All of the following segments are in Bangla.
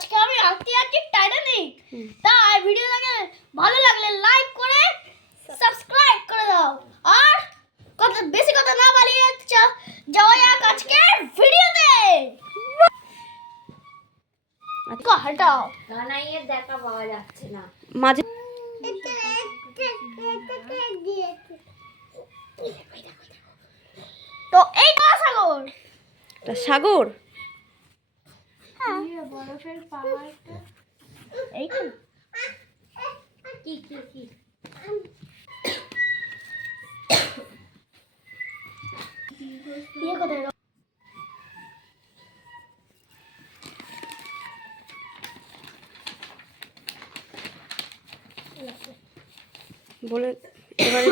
আজকে আমি আঁকতে আছি টাইটানিক। তাই ভিডিওটাকে ভালো লাগলে লাইক করে সাবস্ক্রাইব করে দাও। আর বেশি কথা না বাড়িয়ে যাওয়া যাক আজকে ভিডিওতে। হটাও কানাইয়ের দেখা পাওয়া যাচ্ছে না মাঝে। তো এই সাগর, এটা সাগর। বরফের পাহাড়টা এইখানে কি কি কি ইয়ে কোথায় বলে এবারে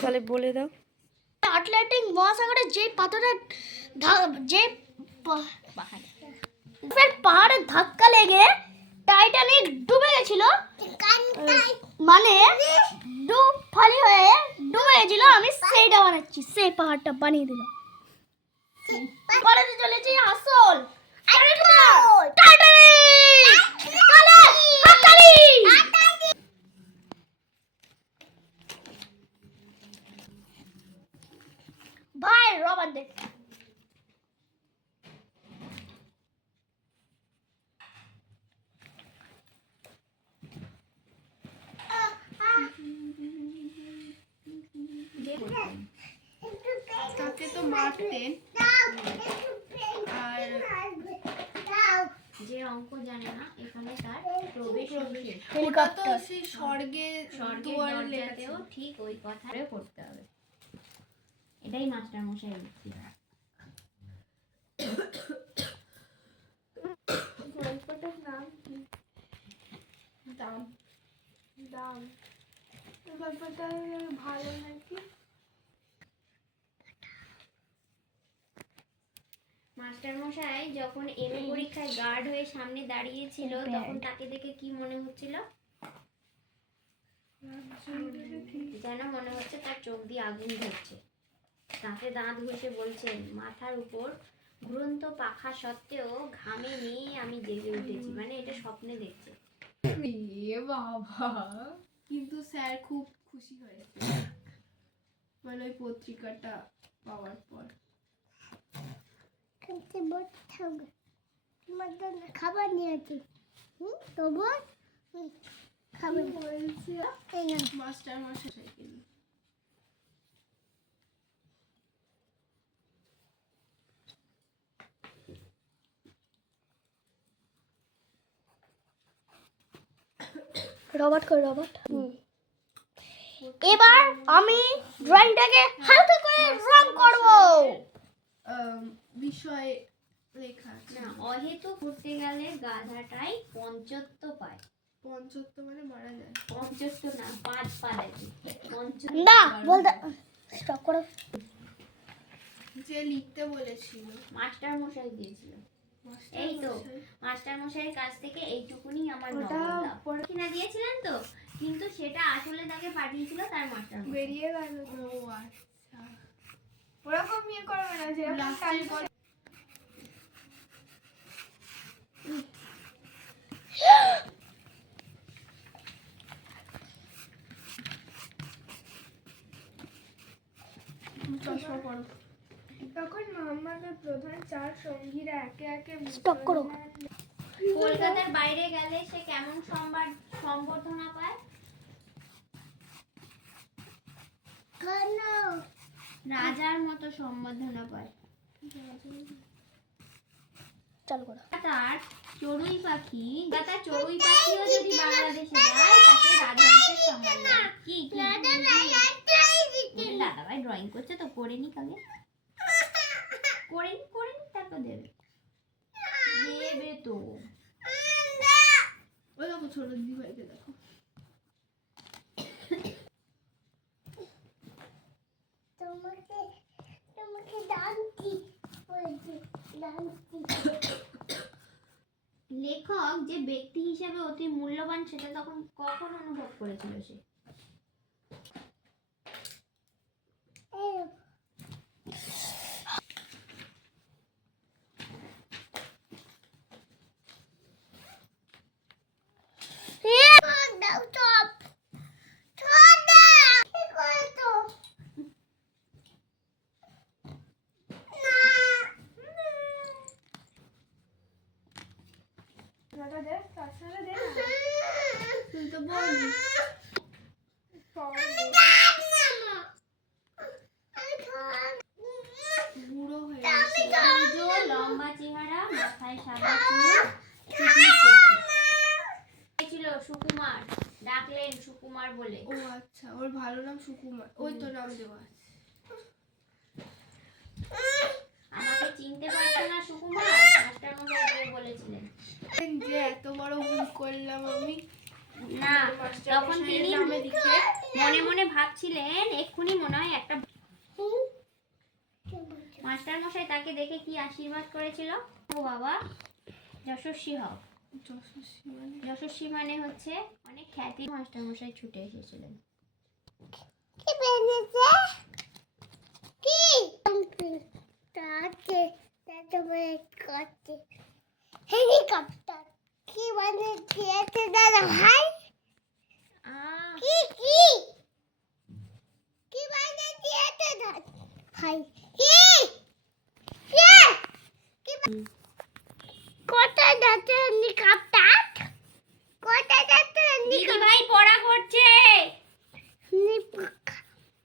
তাহলে বলে দাও। আটলান্টিক মহাসাগরে যে পাথরের যে পাহাড়ে ধাক্কা লেগে টাইটানিক ডুবে গেছিল, মানে ডুব ফালি হয়ে ডুবে গেছিল। আমি সেইটা বানাচ্ছি, সেই পাহাড়টা বানিয়ে দিলাম। বানাতে চলেছি আসল টাইটানিক। তাহলে হাততালি। ভাই রবার দেখ। তাকে তো মারতেন, আর যে অঙ্ক জানে না এখানে তার প্রবেশ নিষেধ। ওটা তো সেই স্বর্গের স্বর্গের দুয়ারে লেখা দরজাতেও ছিল। ঠিক ওই কথাটা পড়তে হবে। এটাই মাস্টার মশাই লিখছি। গল্পটার নাম কি? দাম দাম গল্পটা ভালো নাকি? মাস্টার মশাই যখন এমএ পরীক্ষায় গার্ড হয়ে সামনে দাঁড়িয়েছিল তখন তাকে দেখে কি মনে হচ্ছিল? যেন মনে হচ্ছে তার চোখ দিয়ে আগুন ধরছে। দাঁতে দাঁত ঘষে বলছেন, মাথার উপর ঘুরন্ত পাখা সত্ত্বেও ঘামে নিয়ে আমি জেগে উঠেছি। মানে এটা স্বপ্নে দেখছে। এ বাবা, কিন্তু স্যার খুব খুশি হয়েছে মানে ওই পত্রিকাটা পাওয়ার পর। খাবার নিয়ে আছি, তবু খাবার বলছে মাস্টার মশাইকে নিয়ে। রবার্ট কই রবার্ট। এবার আমি ড্রয়িংটাকে হালকা করে রং করব। বিষয় লেখা আছে না, অহেতু ঘুরতে গেলে গাধাটাই পঞ্চত্ব পায়। পঞ্চত্ব মানে মারা যায়। পঞ্চত্ব না, 5 পা দেখি। না বলতে স্টপ করো। যে লিখতে বলেছিল মাস্টার মশাই দিয়েছিল। এই তো মাস্টার মশাইয়ের কাছ থেকে এইটুকুনি আমার ওটা নবদা পরে কিনা দিয়েছিলেন তো, কিন্তু সেটা আসলে তাকে পাঠিয়েছিল তার মাস্টার মশাই। বেরিয়ে গেল। ও আচ্ছা, ওরকম ইয়ে করবে না যেরকম টাইপ করে। চশমা পরো। তখন মোহাম্মদের প্রধান 4 সঙ্গীরা একে একে স্টপ করো। কলকাতার বাইরে গেলে সে কেমন সম্বর্ধনা পায়? রাজার মতো সম্বর্ধনা পায়। চালু করো। তার চড়ুই পাখিও যদি বাংলাদেশে যায় তাকে রাজহংসের সম্মান দেয়। কি কি দাদা ভাই ড্রয়িং করছে তো করে নি, কালে করে নি তারপর দেবে তো। ওই দেখো ছোট দিদি ভাইকে দেখো। তোমাকে ডান্সি বলেছি, ডান্সি। লেখক যে ব্যক্তি হিসেবে অতি মূল্যবান সেটা তখন কখন অনুভব করেছিল সে? চশমাটা দে না তুই তো বলবি বুড়ো হয়ে গেছে পুজো লম্বা চেহারা, মাথায় সাদা চুল, পিকনিক করছে। ছিল সুকুমার, ডাকলেন সুকুমার বলে। ও আচ্ছা, ওর ভালো নাম সুকুমার, ওই তো নাম দেওয়া আছে। আমাকে চিনতে পারছো না সুকুমার? মাস্টার মশাই গিয়ে বলেছিলেন। যে এত বড় ভুল করলাম আমি। না, তখন তিনি নামে লিখে মনে মনে ভাবছিলেন এক্ষুনি মনে হয় একটা। মাস্টার মশাই তাকে দেখে কি আশীর্বাদ করেছিল? ও বাবা, যশস্বী হও। যশস্বী মানে হচ্ছে অনেক খ্যাতি। মাস্টার মশাই ছুটে এসেছিলেন। কি বেরিয়েছে? কি? তাকে তাকে করতে হেলিকপ্টার কি মানে দিয়েছে দাদা ভাই? কি কি কি মানে দিয়েছে দাদা ভাই? কি কি কোথায় যাচ্ছে হেলিকপ্টার? কোথায় যাচ্ছে দিদি ভাই পড়া করছে।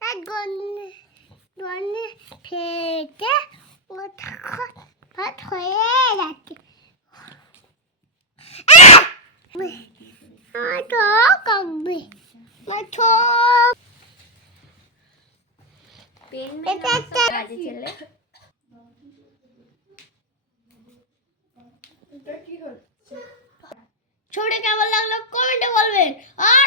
তার গন্নে গন্নে ফেটে ওটা ভাত হয়ে যাচ্ছে। তো কমবে মাথো পেন এটা একটা কাজে ছেলে। এটা কি হচ্ছে? ছবিটা কেমন লাগলো কমেন্টে বলবেন আর